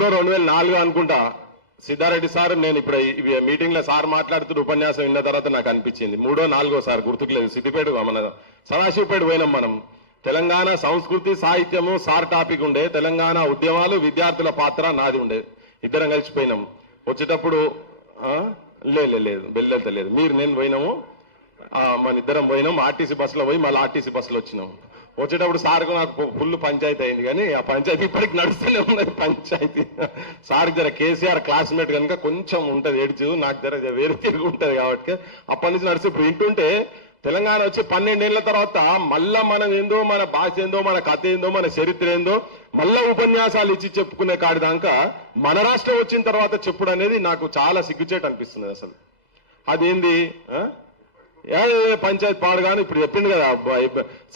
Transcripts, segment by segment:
2004 అనుకుంటా సిద్ధారెడ్డి సార్ నేను ఇప్పుడు మీటింగ్ లో సార్ మాట్లాడుతూ ఉపన్యాసం విన్న తర్వాత నాకు అనిపించింది 3-4 సార్ గుర్తుకులేదు. సిద్దిపేట మన సదాశివపేట పోయినాం మనం. తెలంగాణ సంస్కృతి సాహిత్యము సార్ టాపిక్ ఉండే, తెలంగాణ ఉద్యమాలు విద్యార్థుల పాత్ర నాది ఉండే. ఇద్దరం కలిసిపోయినాం. వచ్చేటప్పుడు లేదు బెల్లెళ్తలేదు మీరు నేను పోయినాము, మన ఇద్దరం పోయినాం. ఆర్టీసీ బస్సులో పోయి మళ్ళీ ఆర్టీసీ బస్సులో వచ్చినాం. వచ్చేటప్పుడు సార్కు నాకు ఫుల్ పంచాయతీ అయింది, కానీ ఆ పంచాయతీ ఇప్పటికి నడుస్తూనే ఉన్నది పంచాయతీ. సార్ జర కేసీఆర్ క్లాస్మేట్ కనుక కొంచెం ఉంటది ఏడ్చు, నాకు జర వేరే తిరిగి ఉంటది కాబట్టి అప్పటి నుంచి నడిచి ఇప్పుడు వింటుంటే తెలంగాణ వచ్చి 12 ఏళ్ల తర్వాత మళ్ళా మనం ఏందో, మన భాష ఏందో, మన కథ ఏందో, మన చరిత్ర ఏందో మళ్ళా ఉపన్యాసాలు ఇచ్చి చెప్పుకునే కాడిదాకా మన రాష్ట్రం వచ్చిన తర్వాత చెప్పుడు అనేది నాకు చాలా సిగ్గుచేటు అనిపిస్తుంది. అసలు అదేంది పంచాయతీ పాడుగాను ఇప్పుడు చెప్పింది కదా,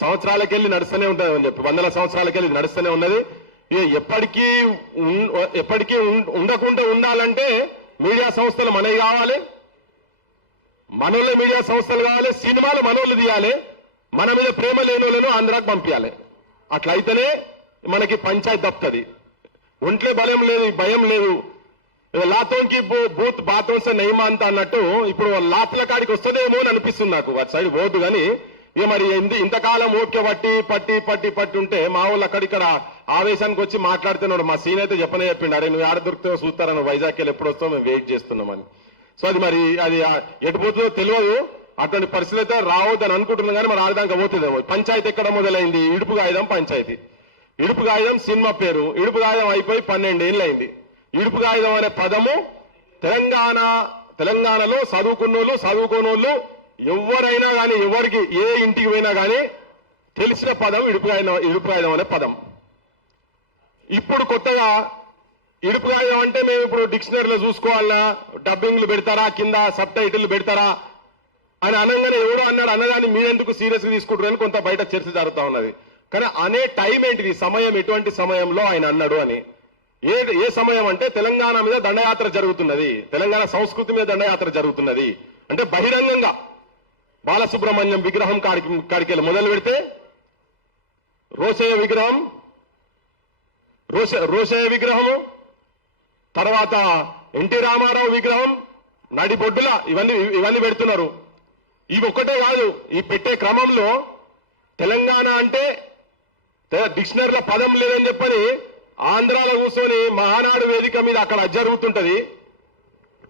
సంవత్సరాలకెళ్ళి నడుస్తూనే ఉంటుంది అని చెప్పి, 100 సంవత్సరాలకెళ్ళి నడుస్తూనే ఉన్నది. ఎప్పటికీ ఉండకుండా ఉండాలంటే మీడియా సంస్థలు మనవి కావాలి, మనోళ్ళ మీడియా సంస్థలు కావాలి, సినిమాలు మనోళ్ళు తీయాలి, మన మీద ప్రేమ లేని వాళ్ళను ఆంధ్రాకి పంపించాలి. అట్లయితేనే మనకి పంచాయతీ దప్పుతుంది. ఒంట్లో బలం లేదు, భయం లేదు. లాతోంకి బూత్ బాతోన్సే నయమా అంత అన్నట్టు ఇప్పుడు లాత్ల కాడికి వస్తుందేమో అని అనిపిస్తుంది నాకు. అటు సైడ్ పోదు కానీ ఇక మరి ఇంతకాలం ఓకే పట్టి ఉంటే మా వాళ్ళు అక్కడిక్కడ ఆవేశానికి వచ్చి మాట్లాడుతున్నాడు. మా సీన్ అయితే చెప్పిండు, అరే నువ్వు ఆడ దొరికితే చూస్తారా, నువ్వు వైజాగ్ వెళ్ళి ఎప్పుడు వస్తావు, మేము వెయిట్ చేస్తున్నామని. సో అది మరి అది ఎటు పోతుందో తెలియదు. అటువంటి పరిస్థితి అయితే రావద్దని అనుకుంటున్నాం, కానీ మరి ఆడదాకా పోతుందేమో. పంచాయతీ ఎక్కడ మొదలైంది? ఇడుపు గాయిదం పంచాయతీ. ఇడుపు గాయిదం సినిమా పేరు. ఇడుపు గాయిదం అయిపోయి 12 ఏళ్ళు అయింది. ఇడుపు గాయిదం అనే పదము తెలంగాణలో చదువుకున్నోళ్ళు చదువుకోనోళ్ళు ఎవరైనా కానీ, ఎవరికి ఏ ఇంటికి పోయినా కానీ తెలిసిన పదం ఇడుపు గాయిదం అనే పదం. ఇప్పుడు కొత్తగా ఇడుపు గాయిదం అంటే మేము ఇప్పుడు డిక్షనరీలో చూసుకోవాలన్నా, డబ్బింగ్లు పెడతారా, కింద సబ్ టైటిల్ పెడతారా అని అనగానే ఎవడో అన్నాడు. అన్నదాన్ని మీరెందుకు సీరియస్ గా తీసుకుంటారని కొంత బయట చర్చ జరుగుతా ఉన్నది. కానీ అనే టైం ఏంటిది, సమయం ఎటువంటి సమయంలో ఆయన అన్నాడు అని. ఏ సమయం అంటే తెలంగాణ మీద దండయాత్ర జరుగుతున్నది, తెలంగాణ సంస్కృతి మీద దండయాత్ర జరుగుతున్నది అంటే బహిరంగంగా బాలసుబ్రహ్మణ్యం విగ్రహం కాడికెళ్ళి మొదలు పెడితే రోషయ్య విగ్రహము, తర్వాత ఎన్టీ రామారావు విగ్రహం, నడిబొడ్డుల ఇవన్నీ పెడుతున్నారు. ఇవి ఒక్కటే కాదు, ఈ పెట్టే క్రమంలో తెలంగాణ అంటే డిక్షనరీలో పదం లేదని చెప్పని ఆంధ్రాలో కూర్చొని మహానాడు వేదిక మీద అక్కడ జరుగుతుంటది.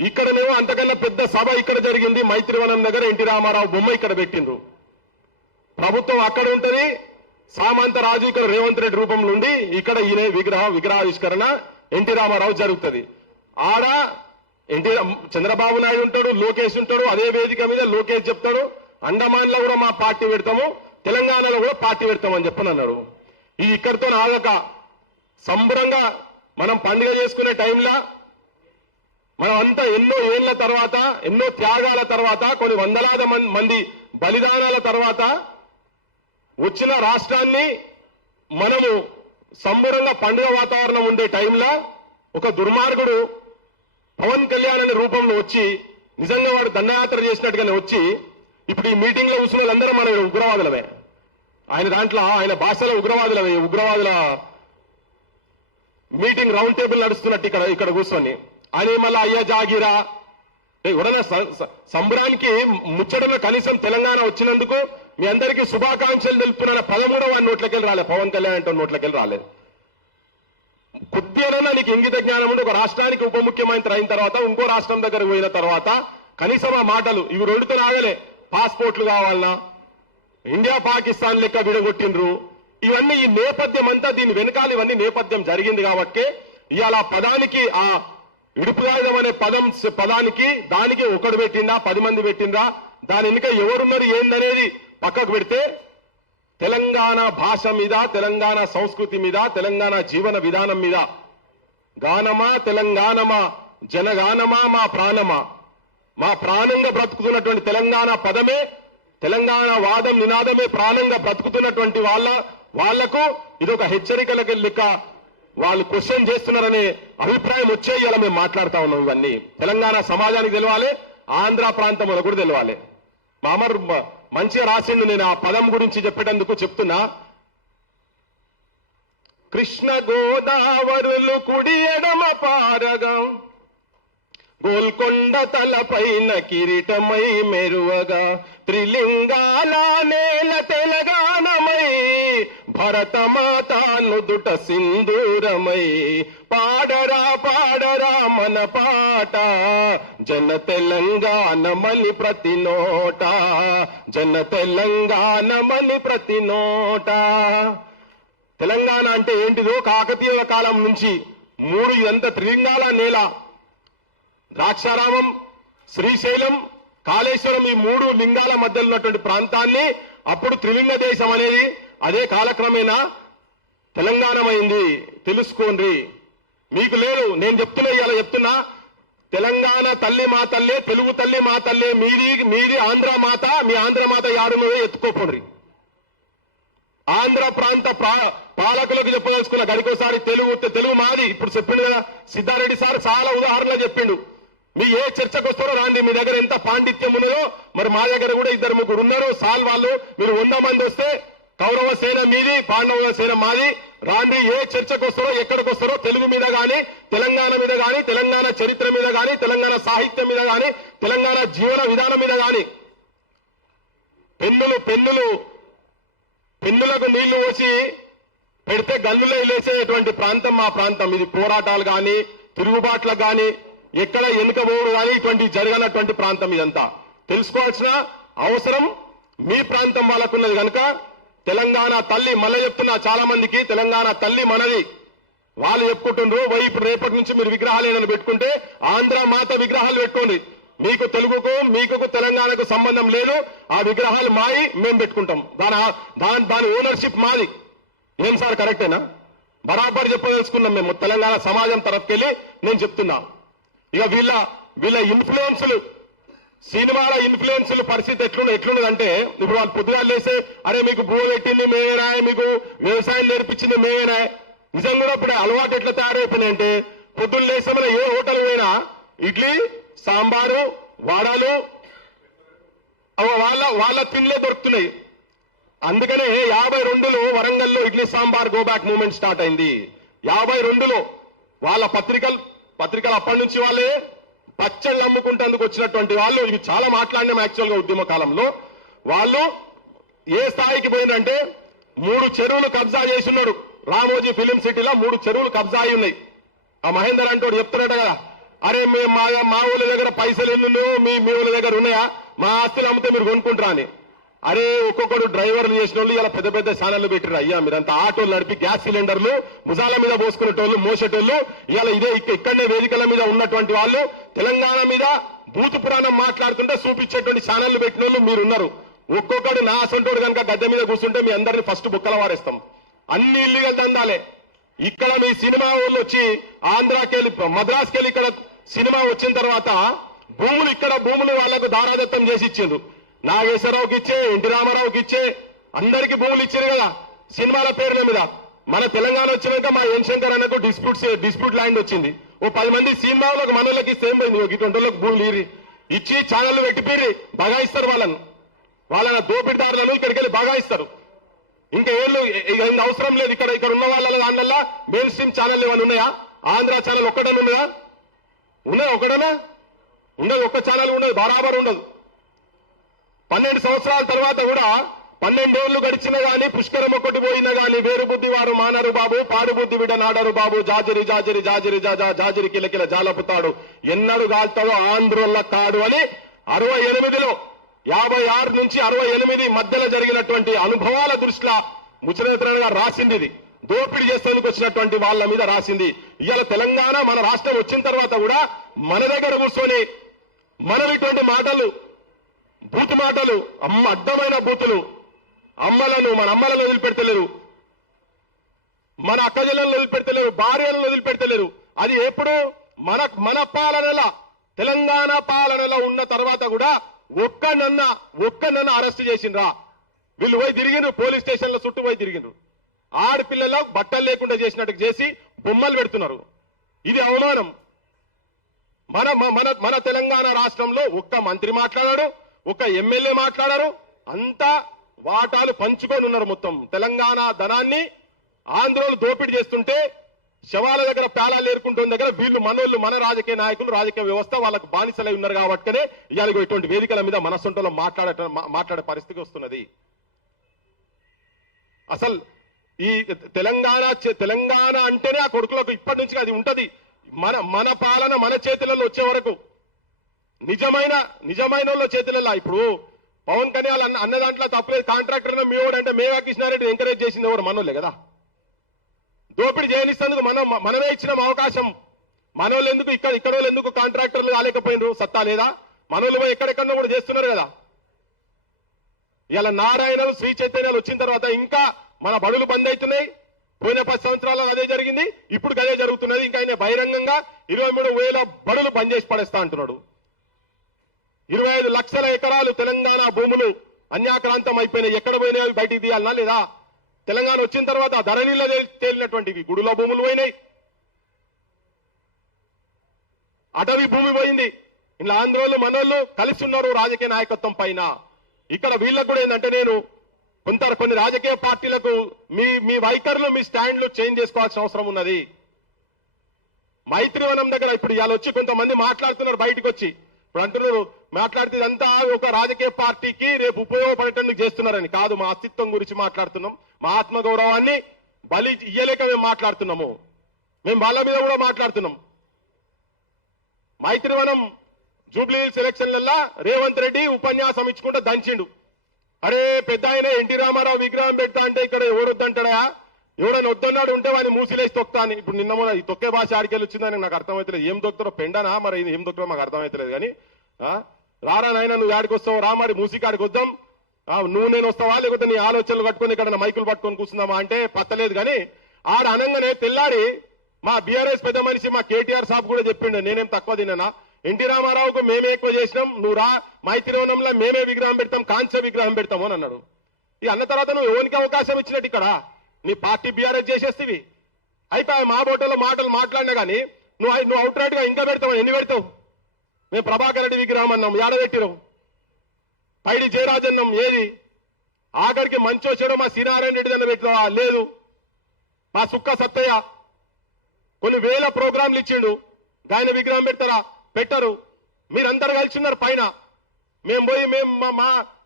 ఇక్కడనేమో అంతకన్నా పెద్ద సభ ఇక్కడ జరిగింది, మైత్రివనం దగ్గర ఎన్టీ రామారావు బొమ్మ ఇక్కడ పెట్టిండ్రు. ప్రభుత్వం అక్కడ ఉంటది, సామంత రాజు ఇక్కడ రేవంత్ రెడ్డి రూపంలో ఉండి ఇక్కడ ఈయన విగ్రహావిష్కరణ ఎన్టీ రామారావు జరుగుతుంది. ఆడ చంద్రబాబు నాయుడు ఉంటాడు, లోకేష్ ఉంటాడు. అదే వేదిక మీద లోకేష్ చెప్తాడు, అండమాన్ లో కూడా మా పార్టీ పెడతాము, తెలంగాణలో కూడా పార్టీ పెడతామని చెప్పని అన్నాడు. ఇది ఇక్కడితో ఆగక సంబరంగా మనం పండుగ చేసుకునే టైంలో మనం అంతా ఎన్నో ఏళ్ల తర్వాత, ఎన్నో త్యాగాల తర్వాత, కొన్ని వందలాది మంది బలిదానాల తర్వాత వచ్చిన రాష్ట్రాన్ని మనము సంబరంగా పండుగ వాతావరణం ఉండే టైంలో ఒక దుర్మార్గుడు పవన్ కళ్యాణ్ అనే రూపంలో వచ్చి నిజంగా వాడు దండయాత్ర చేసినట్టుగానే వచ్చి ఇప్పుడు ఈ మీటింగ్ లో కూర్చున్న వాళ్ళందరూ మన ఉగ్రవాదులమే. ఆయన దాంట్లో ఆయన భాషలో ఉగ్రవాదులమే. ఉగ్రవాదుల మీటింగ్ రౌండ్ టేబుల్ నడుస్తున్నట్టు ఇక్కడ కూర్చొని ఆయన మళ్ళీ అయ్యా జాగిరా ఎవడన్నా సంబరానికి ముచ్చటలో కనీసం తెలంగాణ వచ్చినందుకు మీ అందరికీ శుభాకాంక్షలు తెలుపుతున్న 13వ నోట్లకెళ్ళి రాలేదు. పవన్ కళ్యాణ్ అంటే నోట్లకెళ్ళి రాలేదు. కొద్దిగా నీకు ఇంగిత జ్ఞానం ఉండి ఒక రాష్ట్రానికి ఉప ముఖ్యమంత్రి అయిన తర్వాత ఇంకో రాష్ట్రం దగ్గరకు పోయిన తర్వాత కనీసం ఆ మాటలు ఇవి రెండుతో రాగలే. పాస్పోర్ట్లు కావాలన్నా, ఇండియా పాకిస్తాన్ లెక్క విడగొట్టిండ్రు. ఇవన్నీ ఈ నేపథ్యం అంతా, దీని వెనకాల ఇవన్నీ నేపథ్యం జరిగింది కాబట్టి ఇవాళ పదానికి, ఆ ఇడుపుగాయుధం అనే పదానికి దానికి ఒకడు పెట్టిందా 10 మంది పెట్టిందా, దాని వెనుక ఎవరున్నారు ఏందనేది పక్కకు పెడితే తెలంగాణ భాష మీద, తెలంగాణ సంస్కృతి మీద, తెలంగాణ జీవన విధానం మీద గానమా తెలంగాణమా జనగానమా మా ప్రాణమా, మా ప్రాణంగా బ్రతుకుతున్నటువంటి తెలంగాణ పదమే, తెలంగాణ వాదం నినాదమే ప్రాణంగా బ్రతుకుతున్నటువంటి వాళ్లకు ఇది ఒక హెచ్చరికల లెక్క వాళ్ళు క్వశ్చన్ చేస్తున్నారనే అభిప్రాయం వచ్చే ఇలా మేము మాట్లాడుతా ఉన్నాం. ఇవన్నీ తెలంగాణ సమాజానికి తెలవాలి, ఆంధ్ర ప్రాంతం కూడా తెలవాలి. మా అమర్ మంచిగా రాసిండు. నేను ఆ పదం గురించి చెప్పేటందుకు చెప్తున్నా. కృష్ణ గోదావరులు కుడి ఎడమ పారగా గోల్కొండ తలపైన కిరీటమై మెరువగా త్రిలింగాల నేల తెలంగాణమై భరతమాత నుదుట సింధూరమై పాడరా పాడరా మన పాట జన తెలంగాణమని ప్రతి నోట జన తెలంగాణమని ప్రతి నోట. తెలంగాణ అంటే ఏంటిదో కాకతీయుల కాలం నుంచి ఎంత త్రిలింగాల నేల, ద్రాక్షారామం, శ్రీశైలం, కాళేశ్వరం ఈ 3 లింగాల మధ్యలో ఉన్నటువంటి ప్రాంతాన్ని అప్పుడు త్రిలింగ దేశం అనేది అదే కాలక్రమేణా తెలంగాణమైంది. తెలుసుకోండి. మీకు లేదు, నేను చెప్తున్నా, ఇలా చెప్తున్నా. తెలంగాణ తల్లి మా తల్లే, తెలుగు తల్లి మా తల్లే, మీది ఆంధ్ర మాత, మీ ఆంధ్ర మాత యాడున్నదో ఎత్తుకోపోండి. ఆంధ్ర ప్రాంత పాలకులకు చెప్పదలుచుకున్న గడికోసారి తెలుగు మాది. ఇప్పుడు చెప్పిండు కదా సిద్ధారెడ్డి సార్, చాలా ఉదాహరణలు చెప్పిండు. మీ ఏ చర్చకు వస్తారో రాండి, మీ దగ్గర ఎంత పాండిత్యం ఉన్నదో. మరి మా దగ్గర కూడా 2-3 ఉన్నారు సాల్ వాళ్ళు. మీరు 100 మంది వస్తే కౌరవ సేన మీది, పాండవ సేన మాది. రాండి, ఏ చర్చకు వస్తారో ఎక్కడికి వస్తారో తెలుగు మీద గాని, తెలంగాణ మీద గాని, తెలంగాణ చరిత్ర మీద గాని, తెలంగాణ సాహిత్యం మీద గాని, తెలంగాణ జీవన విధానం మీద గాని. పెన్నులకు నీళ్లు పోసి పెడితే గల్లులో లేసేటువంటి ప్రాంతం మా ప్రాంతం. ఇది పోరాటాలు గాని, తిరుగుబాట్లకు గాని, ఎక్కడ వెనుకబోడు కానీ ఇటువంటి జరగనటువంటి ప్రాంతం. ఇదంతా తెలుసుకోవాల్సిన అవసరం మీ ప్రాంతం వాళ్ళకున్నది కనుక తెలంగాణ తల్లి, మళ్ళీ చెప్తున్నా, చాలా మందికి తెలంగాణ తల్లి మనది వాళ్ళు చెప్పుకుంటుండ్రు. ఇప్పుడు రేపటి నుంచి మీరు విగ్రహాలు ఏదైనా పెట్టుకుంటే ఆంధ్ర మాత విగ్రహాలు పెట్టుకోండి. మీకు తెలుగుకు మీకు తెలంగాణకు సంబంధం లేదు. ఆ విగ్రహాలు మాయి, మేము పెట్టుకుంటాం. దాని ఓనర్షిప్ మాది. ఏం సార్ కరెక్టేనా? బరాబర్ చెప్పదలుచుకున్నాం మేము తెలంగాణ సమాజం తరఫుకెళ్ళి. నేను చెప్తున్నా, ఇక వీళ్ళ ఇన్ఫ్లుయెన్సులు, సినిమాల ఇన్ఫ్లుయెన్సులు పరిస్థితి ఎట్లున్నదంటే, ఇప్పుడు వాళ్ళు పొద్దుగా లేసే అరే మీకు భూమి పెట్టింది మేమేనా, మీకు వ్యవసాయం నేర్పించింది మేమేనా. నిజం కూడా ఇప్పుడు అలవాటు ఎట్లా తయారైపోయినాయంటే, పొద్దున్న లేసామని ఏ హోటల్ పోయినా ఇడ్లీ సాంబారు వాడాలు వాళ్ళ తిండ్లే దొరుకుతున్నాయి. అందుకనే 52లో వరంగల్లో idli sambar go back movement start అయింది. 52లో వాళ్ళ పత్రికలు అప్పటి నుంచి వాళ్ళే పచ్చళ్ళు అమ్ముకుంటేందుకు వచ్చినటువంటి వాళ్ళు. ఇవి చాలా మాట్లాడినాం యాక్చువల్ గా ఉద్యమ కాలంలో. వాళ్ళు ఏ స్థాయికి పోయిందంటే 3 చెరువులు కబ్జా చేస్తున్నాడు. రామోజీ ఫిలిం సిటీలో 3 చెరువులు కబ్జా అయి ఉన్నాయి. ఆ మహేందర్ అంటోడు చెప్తున్నాడు కదా, అరే మా ఊళ్ళ దగ్గర పైసలు ఎన్ను మీ ఊళ్ళ దగ్గర ఉన్నాయా, మా ఆస్తులు అమ్మితే మీరు కొనుక్కుంటారా అని. అరే ఒక్కొక్కడు డ్రైవర్లు చేసిన వాళ్ళు ఇలా పెద్ద పెద్ద ఛానళ్లు పెట్టారు. అయ్యా మీరంతా ఆటోలు నడిపి గ్యాస్ సిలిండర్లు భుజాల మీద పోసుకునేటోళ్ళు, మోసేటోళ్ళు, ఇలా ఇక్కడనే వేదికల మీద ఉన్నటువంటి వాళ్ళు తెలంగాణ మీద భూత పురాణం మాట్లాడుతుంటే చూపించేటువంటి ఛానళ్లు పెట్టిన వాళ్ళు మీరున్నారు. ఒక్కొక్కడు నా అసంటోడు కనుక గద్దె మీద కూర్చుంటే మీ అందరినీ ఫస్ట్ బుక్కల వారేస్తాం. అన్ని ఇల్లీగల్ దందాలే. ఇక్కడ మీ సినిమా వాళ్ళు వచ్చి ఆంధ్రాకెళ్ళి మద్రాసుకెళ్ళి ఇక్కడ సినిమా వచ్చిన తర్వాత భూములు వాళ్లకు దారాదత్తం చేసి ఇచ్చిండ్రు. నాగేశ్వరరావుకి ఇచ్చే, ఎన్టీ రామారావుకి ఇచ్చే, అందరికీ భూములు ఇచ్చారు కదా సినిమాల పేర్ల మీద. మన తెలంగాణ వచ్చినాక మా ఎన్ శంకర్ అన్నకు డిస్ప్యూట్ ల్యాండ్ వచ్చింది. ఓ 10 మంది సినిమాలకు మనోళ్ళకి సేమ్ పోయింది. ఇటువంటి వాళ్ళకి భూములు ఇచ్చి ఛానళ్లు పెట్టిపోయి బగాయిస్తారు. వాళ్ళ దోపిడిదారులను ఇక్కడికి వెళ్ళి బగాయిస్తారు. ఇంకా ఏళ్ళు అవసరం లేదు. ఇక్కడ ఉన్న వాళ్ళ దానివల్ల మెయిన్ స్ట్రీమ్ ఛానల్ ఏమైనా ఉన్నాయా? ఆంధ్ర ఛానల్ ఒక్కటనే ఉన్నదా? ఒకటనా ఉండదు. ఒక్క ఛానల్ ఉండదు, బరాబర్ ఉండదు. 12 సంవత్సరాల తర్వాత కూడా 12 ఏళ్లు గడిచినా గానీ, పుష్కరం ఒక్కటి పోయినా గానీ, వేరు బుద్ధి వారు మానరు బాబు, పాడు బుద్ధి విడ నాడరు బాబు, జాజరి జాజరి జాజరి జాజరి కిలకిల జాలపుతాడు, ఎన్నడు గాల్తాడో ఆంధ్రోళ్ళ కాడు అని 68లో 56 నుంచి 68 మధ్యలో జరిగినటువంటి అనుభవాల దృష్ట్యా ముచ్చరేంద్రన్ గారు రాసింది. ఇది దోపిడీ చేసేందుకు వచ్చినటువంటి వాళ్ళ మీద రాసింది. ఇవాళ తెలంగాణ మన రాష్ట్రం వచ్చిన తర్వాత కూడా మన దగ్గర కూర్చొని మనం ఇటువంటి మాటలు, బూతు మాటలు, అడ్డమైన బూతులు, మన అమ్మలను వదిలిపెడతలేరు, మన అక్కజలను వదిలిపెడతలేరు, భార్యలను వదిలిపెడతలేరు. అది ఎప్పుడు మన పాలనలో, తెలంగాణ పాలనలో ఉన్న తర్వాత కూడా ఒక్కనన్న అరెస్ట్ చేసిండ్రా? వీళ్ళు పోయి తిరిగిండ్రు, పోలీస్ స్టేషన్ల చుట్టూ పోయి తిరిగిండ్రు. ఆడపిల్లలకు బట్టలు లేకుండా చేసినట్టు చేసి బొమ్మలు పెడుతున్నారు. ఇది అవమానం. మన తెలంగాణ రాష్ట్రంలో ఒక్క మంత్రి మాట్లాడారు, ఒక్క ఎమ్మెల్యే మాట్లాడారు. అంతా వాటాలు పంచుకొని ఉన్నారు. మొత్తం తెలంగాణ ధనాన్ని ఆంధ్రోలు దోపిడీ చేస్తుంటే శవాల దగ్గర పేలాలు ఏరుకుంటున్న దగ్గర వీళ్ళు మనోళ్ళు, మన రాజకీయ నాయకులు, రాజకీయ వ్యవస్థ వాళ్ళకు బానిసలై ఉన్నారు కాబట్టినే ఇవాళ ఇటువంటి వేదికల మీద మనసొంటలో మాట్లాడే పరిస్థితి వస్తున్నది. అసలు ఈ తెలంగాణ అంటేనే ఆ కొడుకులకు ఇప్పటి నుంచి అది ఉంటది. మన పాలన మన చేతులలో వచ్చే వరకు నిజమైన వాళ్ళ చేతులలో. ఇప్పుడు పవన్ కళ్యాణ్ అన్న దాంట్లో తప్పలేదు. కాంట్రాక్టర్ మీవాడు అంటే మేఘా కృష్ణారెడ్డి ఎంకరేజ్ చేసింది ఎవరు? మనోళ్ళే కదా. దోపిడీ చేయనిస్తేందుకు మనమే ఇచ్చినాం అవకాశం. మనోళ్ళు ఎందుకు ఇక్కడ వాళ్ళు ఎందుకు కాంట్రాక్టర్లు కాలేకపోయినారు? సత్తా లేదా? మనోళ్ళు పోయి ఎక్కడెక్కడో కూడా చేస్తున్నారు కదా. ఇలా నారాయణలు, శ్రీ చైతన్యాలు వచ్చిన తర్వాత ఇంకా మన బడులు బంద్ అవుతున్నాయి. పోయిన 10 సంవత్సరాల్లో అదే జరిగింది, ఇప్పుడు అదే జరుగుతున్నది. ఇంకా ఆయన బహిరంగంగా 23,000 బడులు బంద్ చేసి పడేస్తా అంటున్నాడు. 25 లక్షల ఎకరాలు తెలంగాణ భూములు అన్యాక్రాంతం అయిపోయినాయి. ఎక్కడ పోయినాయి? బయటికి తీయాలనా లేదా? తెలంగాణ వచ్చిన తర్వాత ధరణిలో తేలినటువంటివి గుడుల భూములు పోయినాయి, అటవీ భూమి పోయింది. ఇలా ఆంధ్రోళ్ళు మనోళ్ళు కలిసి ఉన్నారు రాజకీయ నాయకత్వం పైన. ఇక్కడ వీళ్ళకు కూడా ఏంటంటే నేను కొన్ని రాజకీయ పార్టీలకు మీ వైఖరులు, మీ స్టాండ్లు చేంజ్ చేసుకోవాల్సిన అవసరం ఉన్నది. మైత్రివనం దగ్గర ఇప్పుడు ఇవాళ వచ్చి కొంతమంది మాట్లాడుతున్నారు, బయటకు వచ్చి ఇప్పుడు అంటున్నారు మాట్లాడితే ఇదంతా ఒక రాజకీయ పార్టీకి రేపు ఉపయోగపడేటందుకు చేస్తున్నారని. కాదు, మా అస్తిత్వం గురించి మాట్లాడుతున్నాం. మా ఆత్మగౌరవాన్ని బలి ఇయ్యలేక మేము మాట్లాడుతున్నాము. మేము వాళ్ళ మీద కూడా మాట్లాడుతున్నాం. మైత్రివనం జూబ్లీ ఎలక్షన్లల్లా రేవంత్ రెడ్డి ఉపన్యాసం ఇచ్చుకుంటూ దంచిండు. అరే పెద్ద ఆయన ఎన్టీ రామారావు విగ్రహం పెడతా అంటే ఇక్కడ ఎవరు వద్దంటాడా? ఎవరైనా వద్దన్నాడు ఉంటే వాడిని మూసిలేసి తొక్తా అని. ఇప్పుడు నిన్న ఈ తొక్కే భాష ఆడికెళ్ళి వచ్చిందని నాకు అర్థమవుతలేదు. ఏం తొక్కుతారో పెండనా మరి ఏం తొక్కుతారో మాకు అర్థమవుతలేదు. కానీ రారా నాయన, నువ్వు ఆడికి వస్తావు రా, మరి మూసికాడికి వద్దాం, నువ్వు నేను వస్తావా, లేకపోతే నీ ఆలోచనలు పట్టుకొని ఇక్కడ మైకులు పట్టుకొని కూర్చుందామా అంటే పత్తలేదు. కానీ ఆడ అనంగానే తెల్లారి మా బీఆర్ఎస్ పెద్ద మనిషి మా కేటీఆర్ సాబ్ కూడా చెప్పిండు, నేనేం తక్కువ తిన్నానా, ఎన్టీ రామారావుకు మేమే ఎక్కువ చేసినాం, నువ్వు రా మైత్రివనంలో మేమే విగ్రహం పెడతాం, కాంస్య విగ్రహం పెడతాము అని అన్నాడు. ఈ అన్న తర్వాత నువ్వు ఎవరికి అవకాశం ఇచ్చినట్టు ఇక్కడ నీ పార్టీ బీఆర్ఎస్ చేసేస్తేవి అయిపోయి. మా బోటలో మాటలు మాట్లాడినా కానీ నువ్వు అవుట్ రైట్ గా ఇంకా పెడతావు. ఎన్ని పెడతావు? మేము ప్రభాకర్ రెడ్డి విగ్రహం అన్నాం, ఏడబెట్టిరు. పైడి జయరాజన్నం ఏది? ఆఖరికి మంచో చెడో మా శ్రీనారాయణ రెడ్డి దాన్ని పెట్టినా లేదు. మా సుక్క సత్తయ్య కొన్ని వేల ప్రోగ్రాంలు ఇచ్చిండు, గాయన విగ్రహం పెడతారా? పెట్టరు. మీరందరూ కలిసి ఉన్నారు పైన. మేము పోయి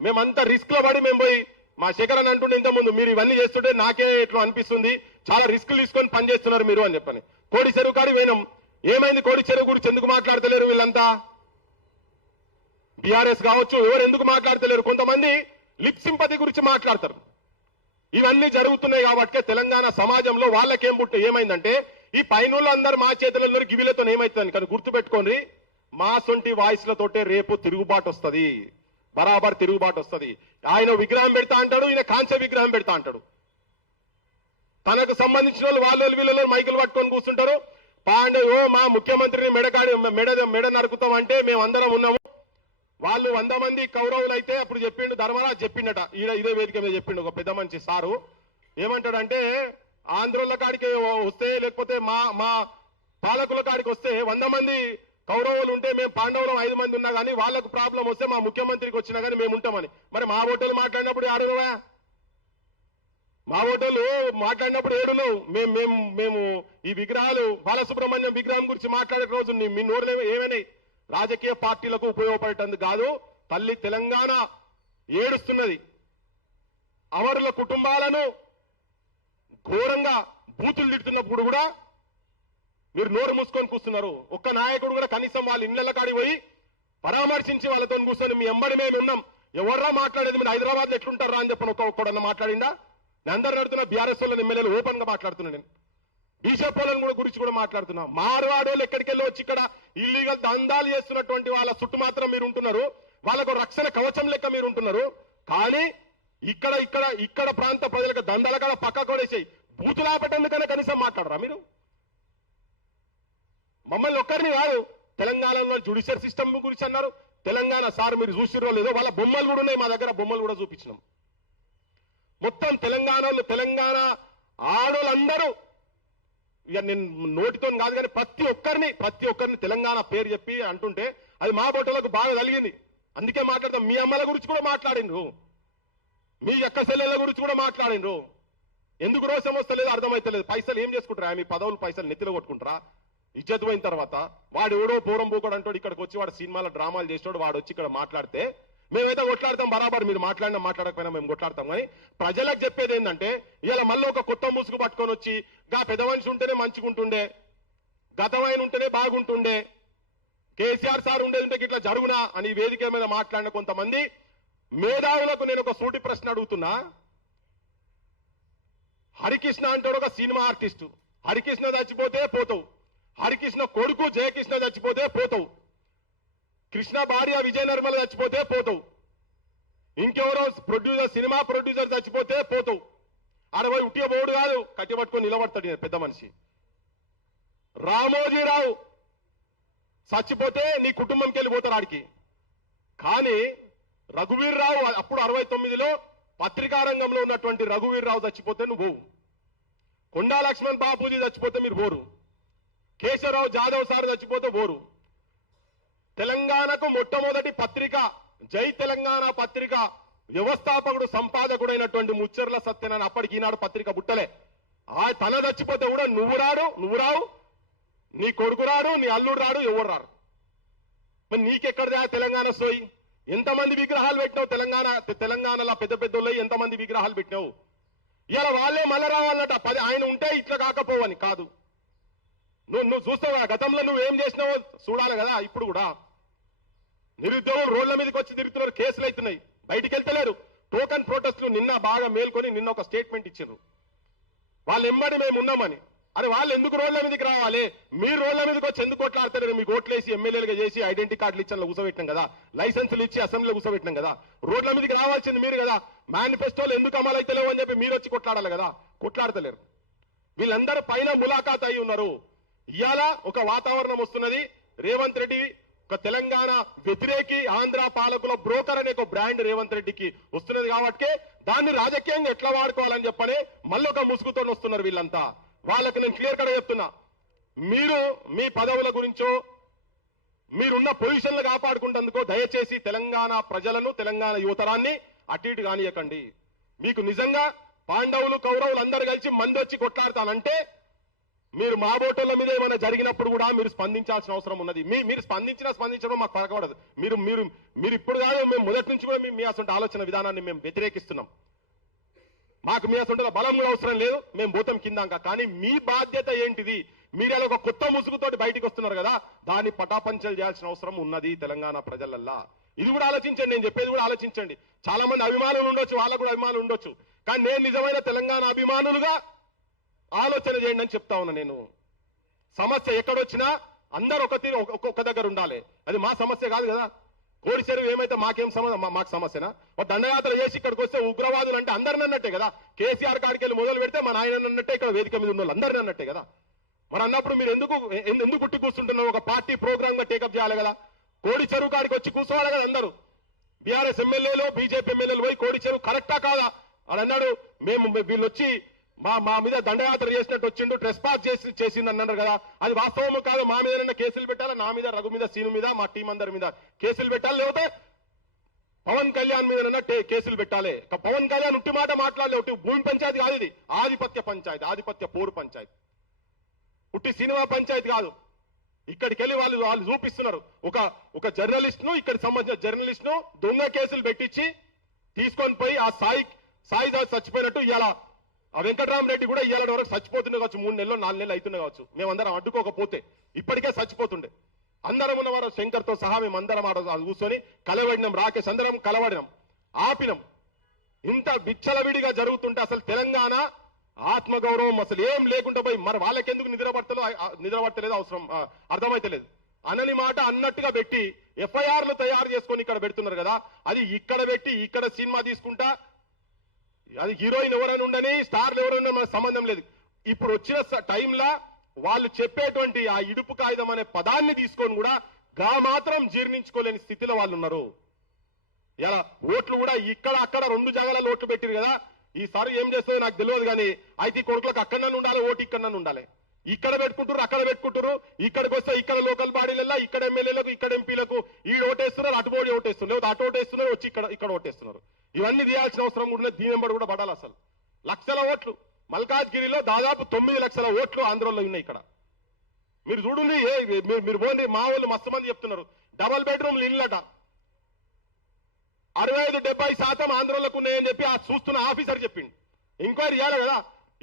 మేమంతా రిస్క్ లో పడి మేము పోయి మా శేఖర్ అని అంటుండే ఇంతకుముందు, మీరు ఇవన్నీ చేస్తుంటే నాకే ఇట్లా అనిపిస్తుంది, చాలా రిస్కులు తీసుకొని పనిచేస్తున్నారు మీరు అని చెప్పని. కోడి చెరువు కాడి పోయినాం. ఏమైంది? కోడి చెరువు గురించి ఎందుకు మాట్లాడతలేరు వీళ్ళంతా? బీఆర్ఎస్ కావచ్చు, ఎవరు ఎందుకు మాట్లాడతలేరు? కొంతమంది లిప్ సింపతి గురించి మాట్లాడతారు. ఇవన్నీ జరుగుతున్నాయి కాబట్టి తెలంగాణ సమాజంలో వాళ్ళకేం ఏమైందంటే ఈ పైన అందరూ మా చేతులలో గివిలతో ఏమైతుందని. కానీ గుర్తుపెట్టుకోండి, మా సొంటి వాయిస్లతోటే రేపు తిరుగుబాటు వస్తుంది, బరాబర్ తిరుగుబాటు వస్తుంది. ఆయన విగ్రహం పెడతా అంటాడు, ఈయన కాంస్య విగ్రహం పెడతా అంటాడు. తనకు సంబంధించిన వాళ్ళు వీళ్ళు మైకులు పట్టుకొని కూర్చుంటారు. మా ముఖ్యమంత్రిని మెడ నరుకుతాం అంటే మేమందరం ఉన్నాము. వాళ్ళు 100 మంది కౌరవులు అయితే అప్పుడు చెప్పిండు, ధర్మరాజు చెప్పిండట, ఇదే వేదిక మీద చెప్పిండు ఒక పెద్ద మంచి సారు. ఏమంటాడంటే ఆంధ్రుల కాడికి వస్తే లేకపోతే మా పాలకుల కాడికి వస్తే 100 మంది కౌరవులు ఉంటే మేము పాండవులు 5 మంది ఉన్నా కానీ వాళ్ళకు ప్రాబ్లం వస్తే మా ముఖ్యమంత్రికి వచ్చినా కానీ మేము ఉంటామని. మరి మా ఓటర్లు మాట్లాడినప్పుడు ఆడునవా? మా ఓటర్లు మాట్లాడినప్పుడు ఏడును. మేము ఈ విగ్రహాలు బాలసుబ్రహ్మణ్యం విగ్రహం గురించి మాట్లాడే రోజు మీ నోరు ఏమైనాయి? రాజకీయ పార్టీలకు ఉపయోగపడేటందుకు కాదు. తల్లి తెలంగాణ ఏడుస్తున్నది. అమరుల కుటుంబాలను ఘోరంగా బూతులు తిడుతున్నప్పుడు కూడా మీరు నోరు మూసుకొని కూస్తున్నారు. ఒక్క నాయకుడు కూడా కనీసం వాళ్ళ ఇళ్ల కాడికి పోయి పరామర్శించి వాళ్ళతో కూర్చొని మీ ఎంబడి మేము ఉన్నాం, ఎవర్రా మాట్లాడేది, మీరు హైదరాబాద్ లో ఎట్లుంటారా అని చెప్పని ఒక్కడన్నా మాట్లాడిందా? నేను అందరు అడుగుతున్నా, బీఆర్ఎస్ వాళ్ళని ఎమ్మెల్యేలు ఓపెన్ గా మాట్లాడుతున్నా, నేను బీజేపీ వాళ్ళని కూడా గురించి కూడా మాట్లాడుతున్నా. మార్వాడోళ్ళు ఎక్కడికి వెళ్ళి వచ్చి ఇక్కడ ఇల్లీగల్ దందాలు చేస్తున్నటువంటి వాళ్ళ చుట్టూ మాత్రం మీరు ఉంటున్నారు, వాళ్ళకు రక్షణ కవచం లెక్క మీరు ఉంటున్నారు. కానీ ఇక్కడ ప్రాంత ప్రజలకు దందాల కాడ పక్క కొడేసి బూతులాపటందుకనే కనీసం మాట్లాడరా మీరు? మమ్మల్ని ఒక్కరిని కాదు, తెలంగాణలో జ్యుడిషియల్ సిస్టమ్ గురించి అన్నారు. తెలంగాణ సార్ మీరు చూసిరో లేదో, వాళ్ళ బొమ్మలు కూడా ఉన్నాయి మా దగ్గర, బొమ్మలు కూడా చూపించినాం. మొత్తం తెలంగాణ ఆడోళ్ళందరూ, ఇక నేను నోటితో కాదు కానీ ప్రతి ఒక్కరిని తెలంగాణ పేరు చెప్పి అంటుంటే అది మా బొట్టలకు బాగా కలిగింది. అందుకే మాట్లాడతాం. మీ అమ్మల గురించి కూడా మాట్లాడిండ్రు, మీ అక్క చెల్లెళ్ళ గురించి కూడా మాట్లాడిండ్రు. ఎందుకు రోషం వస్తలేదు అర్థమైతలేదు. పైసలు ఏం చేసుకుంటారా? మీ పదవులు పైసలు నెత్తిలో కొట్టుకుంటారా? ఇజ్జత్ పోయిన తర్వాత వాడు ఎవడో పూరం పూకోడు అంటాడు, ఇక్కడికి వచ్చి వాడు సినిమాలో డ్రామాలు చేసినాడు, వాడు వచ్చి ఇక్కడ మాట్లాడితే మేమైతే కొట్లాడతాం బరాబర్, మీరు మాట్లాడినా మాట్లాడకపోయినా మేము కొట్లాడతాం. కానీ ప్రజలకు చెప్పేది ఏంటంటే ఇలా మళ్ళీ ఒక కొత్త ముసుగు పట్టుకొని వచ్చి గా పెద్ద మనిషి ఉంటేనే మంచిగుంటుండే, గతమైన ఉంటేనే బాగుంటుండే, కేసీఆర్ సార్ ఉండేది ఉంటే ఇట్లా జరుగునా అని వేదిక మీద మాట్లాడిన కొంతమంది మేధావులకు నేను ఒక సూటి ప్రశ్న అడుగుతున్నా. హరికృష్ణ అంటాడు ఒక సినిమా ఆర్టిస్టు, హరికృష్ణ చచ్చిపోతే పోతావు, హరికృష్ణ కొడుకు జయకృష్ణ చచ్చిపోతే పోతావు, కృష్ణ భార్య విజయ నిర్మల చచ్చిపోతే పోతావు, ఇంకెవరో ప్రొడ్యూసర్ సినిమా ప్రొడ్యూసర్ చచ్చిపోతే పోతావు. ఆడపోయి ఉట్టిగా పోడు కాదు, కట్టి పట్టుకొని నిలబడతాడు పెద్ద మనిషి. రామోజీరావు చచ్చిపోతే నీ కుటుంబంకి వెళ్ళిపోతారు ఆడికి. కానీ రఘువీర్ రావు అప్పుడు 69లో పత్రికా రంగంలో ఉన్నటువంటి రఘువీర్ రావు చచ్చిపోతే నువ్వు పోవు, కొండా లక్ష్మణ్ బాపూజీ చచ్చిపోతే మీరు పోరు, కేశవరావు జాదవ్ సార్ చచ్చిపోతే పోరు. తెలంగాణకు మొట్టమొదటి పత్రిక జై తెలంగాణ పత్రిక వ్యవస్థాపకుడు సంపాదకుడైనటువంటి ముచ్చర్ల సత్యనారాయణ, అప్పటికి ఈనాడు పత్రిక బుట్టలే. తన చచ్చిపోతే కూడా నువ్వు రావు, నీ కొడుకు రాడు, నీ అల్లుడు రాడు, ఎవరు రారు. మరి నీకెక్కడదా తెలంగాణ సోయి? ఎంతమంది విగ్రహాలు పెట్టినావు తెలంగాణలో పెద్ద పెద్దోళ్ళు ఎంతమంది విగ్రహాలు పెట్టినావు? ఇలా వాళ్ళే మళ్ళా రావాలన్నట 10 ఆయన ఉంటే ఇట్లా కాకపోవని కాదు. నువ్వు చూస్తావు కదా గతంలో నువ్వేం చేసినావో చూడాలి కదా. ఇప్పుడు కూడా నిరుద్యోగులు రోడ్ల మీదకి వచ్చి తిరుగుతున్నారు, కేసులు అవుతున్నాయి, బయటికి వెళ్తలేరు. టోకన్ ప్రొటెస్ట్లు నిన్న బాగా మేల్కొని నిన్న ఒక స్టేట్మెంట్ ఇచ్చారు, వాళ్ళు ఎమ్మడి మేము ఉన్నామని. అరే వాళ్ళు ఎందుకు రోడ్ల మీదకి రావాలి? మీరు రోడ్ల మీదకి వచ్చి ఎందుకు కొట్లాడతారు? మీకు ఓట్లేసి ఎమ్మెల్యేలుగా చేసి ఐడెంటిటీ కార్డులు ఇచ్చి కూర్చోబెట్టినాం కదా, లైసెన్సులు ఇచ్చి అసెంబ్లీలో కూర్చోబెట్టినాం కదా. రోడ్ల మీదకి రావాల్సింది మీరు కదా. మేనిఫెస్టోలు ఎందుకు అమలు అయితే లేవు అని చెప్పి మీరు వచ్చి కొట్లాడాలి కదా, కొట్లాడతలేరు. వీళ్ళందరూ పైన ములాఖాత్ అయి ఉన్నారు. ఇవాళ ఒక వాతావరణం వస్తున్నది. రేవంత్ రెడ్డి ఒక తెలంగాణ వ్యతిరేకి ఆంధ్ర పాలకుల బ్రోకర్ అనే ఒక బ్రాండ్ రేవంత్ రెడ్డికి వస్తున్నది కాబట్టి దాన్ని రాజకీయంగా ఎట్లా వాడుకోవాలని చెప్పని మళ్ళీ ఒక ముసుగుతో వస్తున్నారు వీళ్ళంతా. వాళ్ళకి నేను క్లియర్ కట్ చెప్తున్నా, మీరు మీ పదవుల గురించో మీరున్న పొజిషన్లు కాపాడుకుంటేందుకో దయచేసి తెలంగాణ ప్రజలను తెలంగాణ యువతరాన్ని అటు ఇటు కానియకండి. మీకు నిజంగా పాండవులు కౌరవులు అందరు కలిసి మంది వచ్చి కొట్లాడతానంటే మీరు మా బోటోళ్ళ మీద ఏమైనా జరిగినప్పుడు కూడా మీరు స్పందించాల్సిన అవసరం ఉన్నది. మీరు స్పందించడం మాకు పరకూడదు. మీరు ఇప్పుడు కాదు, మేము మొదటి నుంచి కూడా మీ అసలు ఆలోచన విధానాన్ని మేము వ్యతిరేకిస్తున్నాం. మాకు మీ అసలు బలం కూడా అవసరం లేదు, మేము భూతం కిందాక. కానీ మీ బాధ్యత ఏంటిది? మీరు అలా ఒక కొత్త ముసుగుతోటి బయటికి వస్తున్నారు కదా, దాన్ని పటాపంచలు చేయాల్సిన అవసరం ఉన్నది తెలంగాణ ప్రజలల్లా. ఇది కూడా ఆలోచించండి, నేను చెప్పేది కూడా ఆలోచించండి. చాలా మంది అభిమానులు ఉండొచ్చు, వాళ్ళకు కూడా అభిమానులు ఉండొచ్చు, కానీ నేను నిజమైన తెలంగాణ అభిమానులుగా ఆలోచన చేయండి అని చెప్తా ఉన్నా. నేను సమస్య ఎక్కడొచ్చినా అందరు ఒక్కొక్క దగ్గర ఉండాలి. అది మా సమస్య కాదు కదా. కోడి చెరువు ఏమైతే మాకేం మాకు సమస్యనా? దండయాత్ర చేసి ఇక్కడికి వస్తే ఉగ్రవాదులు అంటే అందరిని అన్నట్టే కదా. కేసీఆర్ కాడికి వెళ్ళి మొదలు పెడితే మా నాయన అన్నట్టే, ఇక్కడ వేదిక మీద ఉన్న వాళ్ళు అందరిని అన్నట్టే కదా. మరి అన్నప్పుడు మీరు ఎందుకు పుట్టి కూర్చుంటున్నారు? ఒక పార్టీ ప్రోగ్రామ్ గా టేకప్ చేయాలి కదా. కోడి చెరువు కాడికి వచ్చి కూర్చోవాలి కదా అందరూ. బీఆర్ఎస్ ఎమ్మెల్యేలు బీజేపీ ఎమ్మెల్యేలు పోయి కోడి చెరువు కరెక్టా కాదా అని అన్నాడు. వీళ్ళు వచ్చి మా మీద దండయాత్ర చేసినట్టు వచ్చిండు, ట్రెస్ పాస్ చేసింది అన్నారు కదా. అది వాస్తవము కాదు. మా మీద కేసులు పెట్టాలి, నా మీద, రఘు మీద, సీను మీద, మా టీం అందరి మీద కేసులు పెట్టాలి. లేకపోతే పవన్ కళ్యాణ్ మీద కేసులు పెట్టాలి. పవన్ కళ్యాణ్ ఉట్టి మాట మాట్లాడలే. భూమి పంచాయతీ కాదు, ఇది ఆధిపత్య పంచాయతీ, ఆధిపత్య పోరు పంచాయతీ, ఉట్టి సినిమా పంచాయతీ కాదు. ఇక్కడికి వెళ్ళి వాళ్ళు చూపిస్తున్నారు. ఒక జర్నలిస్ట్ ను, ఇక్కడికి సంబంధించిన జర్నలిస్ట్ ను దొంగ కేసులు పెట్టించి తీసుకొని పోయి ఆ సాయి దాస్ చచ్చిపోయినట్టు ఇలా ఆ వెంకటరామరెడ్డి కూడా ఇవాళ వరకు చచ్చిపోతుండే కావచ్చు. 3 నెలలు 4 నెలలు అవుతుండే కావచ్చు. మేమందరం అడ్డుకోకపోతే ఇప్పటికే చచ్చిపోతుండే. అందరం ఉన్నవారు శంకర్తో సహా మేమందరం కూర్చొని కలవడినాం. రాకేష్ అందరం కలవడినాం, ఆపినాం. ఇంత విచ్చలవిడిగా జరుగుతుంటే అసలు తెలంగాణ ఆత్మగౌరవం అసలు ఏం లేకుండా పోయి మరి వాళ్ళకెందుకు నిద్రపట్టలేదు అవసరం అర్థమైతలేదు. అనని మాట అన్నట్టుగా పెట్టి ఎఫ్ఐఆర్లు తయారు చేసుకొని ఇక్కడ పెడుతున్నారు కదా. అది ఇక్కడ పెట్టి ఇక్కడ సినిమా తీసుకుంటా, అది హీరోయిన్ ఎవరైనా ఉండని, స్టార్లు ఎవరైనా మనకు సంబంధం లేదు. ఇప్పుడు వచ్చిన టైంలో వాళ్ళు చెప్పేటువంటి ఆ ఇడుపు కాగితం అనే పదాన్ని తీసుకొని కూడా మాత్రం జీర్ణించుకోలేని స్థితిలో వాళ్ళు ఉన్నారు. ఇలా ఓట్లు కూడా ఇక్కడ అక్కడ 2 జాగాలలో ఓట్లు పెట్టిరు కదా. ఈసారి ఏం చేస్తుందో నాకు తెలియదు, కానీ అయితే కొడుకులకు అక్కడ ఉండాలి, ఓటు ఇక్కడ ఉండాలి. ఇక్కడ పెట్టుకుంటారు, అక్కడ పెట్టుకుంటారు. ఇక్కడికి వస్తే ఇక్కడ లోకల్ బాడీలలో, ఇక్కడ ఎమ్మెల్యేలకు, ఇక్కడ ఎంపీలకు ఈడు ఓటేస్తున్నారు, అటు బోడి ఓటేస్తున్నారు, లేదా అటు ఓటేస్తున్నారు, వచ్చి ఇక్కడ ఓటేస్తున్నారు. ఇవన్నీ తీయాల్సిన అవసరం కూడా దీని వెంబడి కూడా పడాలి. అసలు లక్షల ఓట్లు మల్కాజ్గిరిలో దాదాపు 9 లక్షల ఓట్లు ఆంధ్రలో ఉన్నాయి. ఇక్కడ మీరు చూడండి, మీరు పోండి, మా వాళ్ళు మస్తు మంది చెప్తున్నారు డబల్ బెడ్రూమ్లు ఇళ్ళట 65-70% ఆంధ్రలోకి ఉన్నాయని చెప్పి ఆ చూస్తున్న ఆఫీసర్ చెప్పిండు. ఎంక్వైరీ చేయాలి కదా,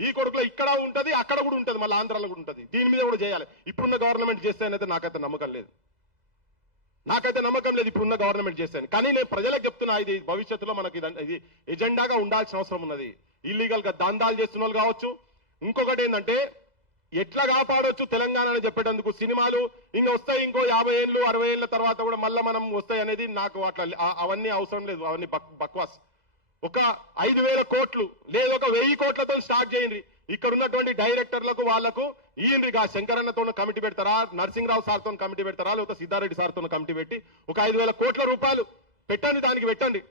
ఈ కొడుకులో ఇక్కడ ఉంటది అక్కడ కూడా ఉంటది, మళ్ళీ ఆంధ్రాలో కూడా ఉంటది. దీని మీద కూడా చేయాలి. ఇప్పుడున్న గవర్నమెంట్ చేస్తానైతే నాకైతే నమ్మకం లేదు, ఇప్పుడున్న గవర్నమెంట్ చేస్తాను. కానీ నేను ప్రజలకు చెప్తున్నా, ఇది భవిష్యత్తులో మనకి ఇది ఎజెండాగా ఉండాల్సిన అవసరం ఉన్నది. ఇల్లీగల్ గా దందాలు చేస్తున్న వాళ్ళు కావచ్చు. ఇంకొకటి ఏంటంటే ఎట్లా కాపాడొచ్చు తెలంగాణ అని చెప్పేటందుకు సినిమాలు ఇంకా వస్తాయి, ఇంకో 50 ఏళ్ళు 60 ఏళ్ళ తర్వాత కూడా మళ్ళీ మనం వస్తాయి అనేది నాకు అట్లా అవన్నీ అవసరం లేదు, అవన్నీ బక్వాస్. ఒక 5,000 కోట్లు లేదు ఒక 1000 కోట్లతో స్టార్ట్ చేయండి. ఇక్కడ ఉన్నటువంటి డైరెక్టర్లకు వాళ్లకు ఈయనగా శంకరన్నతో కమిటీ పెడతారా, నరసింహరావు సార్తో కమిటీ పెడతారా, లేకపోతే సిద్ధారెడ్డి సార్తో కమిటీ పెట్టి ఒక 5,000 కోట్ల రూపాయలు పెట్టండి, దానికి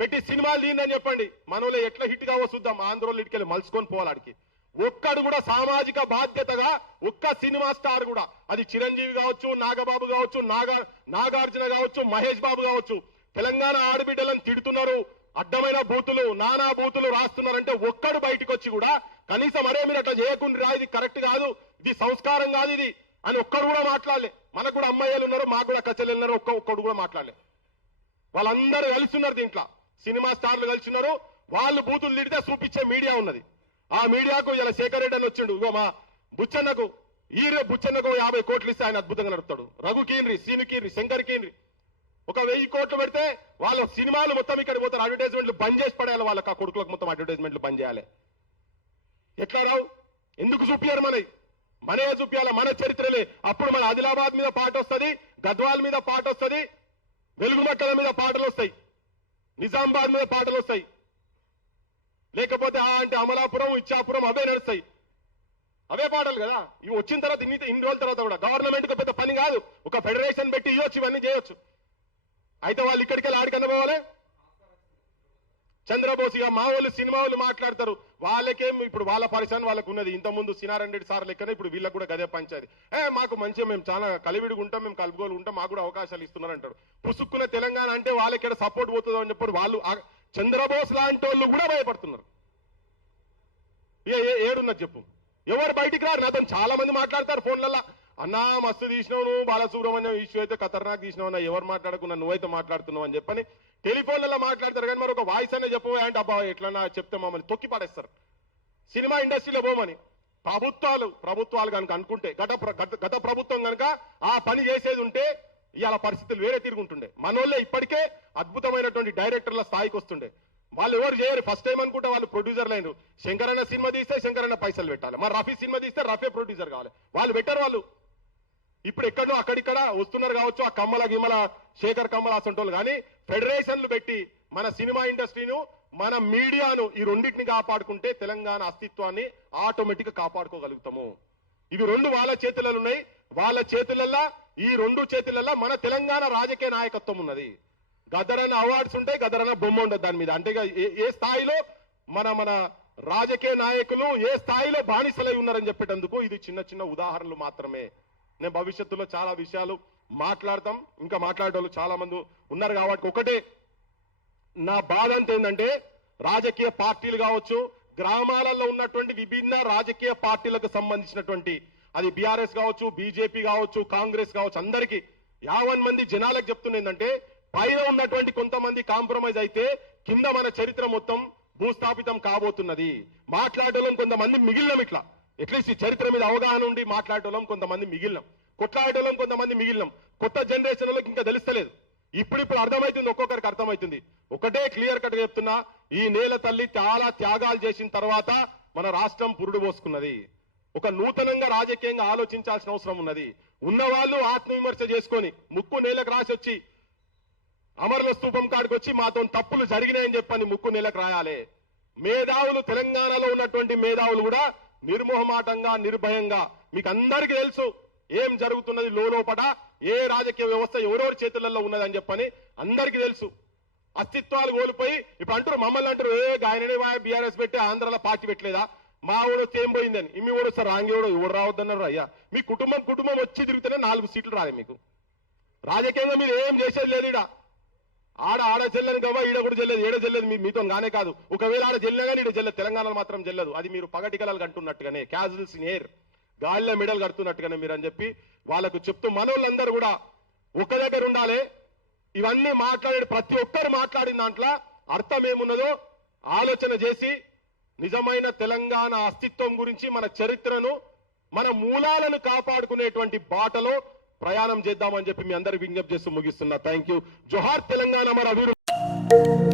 పెట్టి సినిమాలు తీయండి చెప్పండి. మనలో ఎట్లా హిట్ కావో చూద్దాం. ఆంధ్రోళ్ళు ఇటుకెళ్ళి మలుచుకొని పోవాడికి ఒక్కడు కూడా సామాజిక బాధ్యతగా ఒక్క సినిమా స్టార్ కూడా, అది చిరంజీవి కావచ్చు, నాగబాబు కావచ్చు, నాగార్జున కావచ్చు, మహేష్ బాబు కావచ్చు, తెలంగాణ ఆడబిడ్డలను తిడుతున్నారు, అడ్డమైన బూతులు నానా బూతులు రాస్తున్నారంటే ఒక్కడు బయటకు వచ్చి కూడా కనీసం అరే మీరు అట్లా చేయకుండా ఇది కరెక్ట్ కాదు, ఇది సంస్కారం కాదు ఇది అని ఒక్కడు కూడా మాట్లాడలే. మనకు కూడా అమ్మాయిలు ఉన్నారు, మాకు కూడా కచ్చలు ఉన్నారు, ఒక్కడు కూడా మాట్లాడలే. వాళ్ళందరూ కలిసి ఉన్నారు దీంట్లో, సినిమా స్టార్లు కలిసి ఉన్నారు. వాళ్ళు బూతులు తిడితే చూపించే మీడియా ఉన్నది. ఆ మీడియాకు ఇలా శేఖర్ రెడ్డి అని వచ్చిండు, ఇగో మా బుచ్చన్నకు 50 కోట్లు ఇస్తే ఆయన అద్భుతంగా నడుపుతాడు. రఘు కీన్రి, సీను కీన్రి, శంకర్ కీన్రి ఒక 1000 కోట్లు పెడితే వాళ్ళ సినిమాలు మొత్తం ఇక్కడ పోతారు. అడ్వర్టైజ్మెంట్లు బంద్ చేసి పడేయాలి, వాళ్ళకి ఆ కొడుకులకు మొత్తం అడ్వర్టైజ్మెంట్లు బంద్ చేయాలి. ఎట్లా రావు? ఎందుకు చూపించారు? మనే చూపించాలి, మన చరిత్రలే. అప్పుడు మన ఆదిలాబాద్ మీద పాట వస్తుంది, గద్వాల్ మీద పాట వస్తుంది, వెలుగుమట్టల మీద పాటలు వస్తాయి, నిజామాబాద్ మీద పాటలు వస్తాయి, లేకపోతే అంటే అమలాపురం ఇచ్చాపురం అవే నడుస్తాయి, అవే పాటలు కదా. ఇవి వచ్చిన తర్వాత ఇన్ని రోజుల తర్వాత కూడా గవర్నమెంట్ కు పెద్ద పని కాదు, ఒక ఫెడరేషన్ పెట్టి ఇవ్వచ్చు, ఇవన్నీ చేయొచ్చు. అయితే వాళ్ళు ఇక్కడికి వెళ్ళి ఆడికన్నా పోవాలి. చంద్రబోస్ ఇక మా వాళ్ళు సినిమా వాళ్ళు మాట్లాడతారు, వాళ్ళకేం ఇప్పుడు వాళ్ళ పరిశ్రమ వాళ్ళకు ఉన్నది. ఇంతకుముందు సినారాయణ రెడ్డి సార్ లెక్కనే ఇప్పుడు వీళ్ళకు కూడా గదే పంచాది. మాకు మంచిగా మేము చాలా కలివిడిగా ఉంటాం, మేము కలుపుగోలు ఉంటాం, మాకు కూడా అవకాశాలు ఇస్తున్నారు అంటారు. పుసుక్కున్న తెలంగాణ అంటే వాళ్ళకి సపోర్ట్ పోతుందో అని చెప్పి వాళ్ళు చంద్రబోస్ లాంటి వాళ్ళు కూడా భయపడుతున్నారు. ఏడున్నది చెప్పు, ఎవరు బయటికి రారు. నాతో చాలా మంది మాట్లాడతారు ఫోన్లలో, అన్నా మస్తు తీసినావు నువ్వు, బాలసుబ్రహ్మణ్యం ఇష్యూ అయితే ఖతర్నాక్ తీసినావు అన్నా, ఎవరు మాట్లాడకున్నా నువ్వైతే మాట్లాడుతున్నావు అని చెప్పని టెలిఫోన్లలో మాట్లాడతారు. కానీ మరి ఒక వాయిస్ అనే చెప్పబోయే అంటే అబ్బా ఎట్లన్నా చెప్తే మమ్మల్ని తొక్కి పడేస్తారు. సినిమా ఇండస్ట్రీలో పోమని ప్రభుత్వాలు కనుక అనుకుంటే, గత ప్రభుత్వం కనుక ఆ పని చేసేది ఉంటే ఇవాళ పరిస్థితులు వేరే తిరుగుంటుండే. మనోళ్ళే ఇప్పటికే అద్భుతమైనటువంటి డైరెక్టర్ల స్థాయికి వస్తుండే. వాళ్ళు ఎవరు చేయరు, ఫస్ట్ టైం అనుకుంటే వాళ్ళు ప్రొడ్యూసర్లు అయినారు. శంకరన్న సినిమా తీస్తే శంకరన్న పైసలు పెట్టాలి, మరి రఫీ సినిమా తీస్తే రఫే ప్రొడ్యూసర్ కావాలి, వాళ్ళు పెట్టారు. వాళ్ళు ఇప్పుడు ఎక్కడో అక్కడిక్కడ వస్తున్నారు కావచ్చు, ఆ కమ్మల గిమ్మల శేఖర్ కమ్మల అసంటోళ్ళు. కానీ ఫెడరేషన్లు పెట్టి మన సినిమా ఇండస్ట్రీను మన మీడియాను ఈ రెండింటిని కాపాడుకుంటే తెలంగాణ అస్తిత్వాన్ని ఆటోమేటిక్ గా కాపాడుకోగలుగుతాము. ఇవి రెండు వాళ్ళ చేతులలో ఉన్నాయి. వాళ్ళ చేతులల్లా, ఈ రెండు చేతులల్లా మన తెలంగాణ రాజకీయ నాయకత్వం ఉన్నది. గదరన్న అవార్డ్స్ ఉంటాయి, గదరన్న బొమ్మ ఉండదు దాని మీద. అంటే ఏ స్థాయిలో మన రాజకీయ నాయకులు ఏ స్థాయిలో బానిసలై ఉన్నారని చెప్పేటందుకు ఇది చిన్న ఉదాహరణలు మాత్రమే. నేను భవిష్యత్తులో చాలా విషయాలు మాట్లాడతాం, ఇంకా మాట్లాడేవాళ్ళు చాలా మంది ఉన్నారు. కాబట్టి ఒకటే నా బాధ అంతా ఏంటంటే, రాజకీయ పార్టీలు కావచ్చు, గ్రామాలలో ఉన్నటువంటి విభిన్న రాజకీయ పార్టీలకు సంబంధించినటువంటి, అది బీఆర్ఎస్ కావచ్చు, బీజేపీ కావచ్చు, కాంగ్రెస్ కావచ్చు, అందరికీ 50 మంది జనాలకు చెప్తున్నా ఏంటంటే, పైన ఉన్నటువంటి కొంతమంది కాంప్రమైజ్ అయితే కింద మన చరిత్ర మొత్తం భూస్థాపితం కాబోతున్నది. మాట్లాడటం కొంతమంది మిగిలినం, ఇట్లా అట్లీస్ట్ చరిత్ర మీద అవగాహన ఉండి మాట్లాడటం కొంతమంది మిగిలినం, కొట్లాడటం కొంతమంది మిగిలినం. కొత్త జనరేషన్ వాళ్ళకి ఇంకా తెలుస్తలేదు. ఇప్పుడు అర్థమవుతుంది, ఒక్కొక్కరికి అర్థమవుతుంది. ఒకటే క్లియర్ కట్ గా చెప్తున్నా, ఈ నేల తల్లి చాలా త్యాగాలు చేసిన తర్వాత మన రాష్ట్రం పురుడు పోసుకున్నది. ఒక నూతనంగా రాజకీయంగా ఆలోచించాల్సిన అవసరం ఉన్నది. ఉన్నవాళ్ళు ఆత్మవిమర్శ చేసుకొని ముక్కు నేలకు రాసి వచ్చి అమరుల స్తూపం కాడికి వచ్చి మాతో తప్పులు జరిగినాయని చెప్పని ముక్కు నేలకు రాయాలి. మేధావులు, తెలంగాణలో ఉన్నటువంటి మేధావులు కూడా నిర్మోహమాటంగా, నిర్భయంగా, మీకు అందరికీ తెలుసు ఏం జరుగుతున్నది లోపట, ఏ రాజకీయ వ్యవస్థ ఎవరెవరి చేతులలో ఉన్నదని చెప్పని అందరికీ తెలుసు. అస్తిత్వాలు కోల్పోయి ఇప్పుడు అంటారు, మమ్మల్ని అంటారు, గాయననే బీఆర్ఎస్ పెట్టి ఆంధ్రాలో పార్టీ పెట్టలేదా, మా ఊడు ఏం పోయిందని. ఇమ్మి కూడా సార్ రాంగేవాడు ఎవడు రావద్దన్నారు. అయ్యా మీ కుటుంబం వచ్చి తిరిగితేనే 4 సీట్లు రాలే మీకు. రాజకీయంగా మీరు ఏం చేసేది లేదు. ఆడ చెల్లని గవ్వ ఈడ కూడా చెల్లెదు, ఏడ చెల్లెదు మీతో గానే కాదు. ఒకవేళ ఆడ చెల్లినా కానీ ఈడ చెల్లెదు, తెలంగాణలో మాత్రం చెల్లదు. అది మీరు పగటికలాలు కంటున్నట్టుగానే, క్యాజువల్స్ ఇన్ ఎయిర్, గాలిలో మెడల్ కడుతున్నట్టుగానే మీరు అని చెప్పి వాళ్ళకు చెప్తూ, మనోళ్ళందరూ కూడా ఒక దగ్గర ఉండాలి. ఇవన్నీ మాట్లాడే ప్రతి ఒక్కరు మాట్లాడిన దాంట్లో అర్థం ఏమున్నదో ఆలోచన చేసి నిజమైన తెలంగాణ అస్తిత్వం గురించి, మన చరిత్రను, మన మూలాలను కాపాడుకునేటువంటి బాటలో ప్రయాణం చేద్దామని చెప్పి మీ అందరికి విజ్ఞప్తి చేస్తూ ముగిస్తున్నా. Thank you. జోహార్ తెలంగాణ, మన అభివృద్ధి.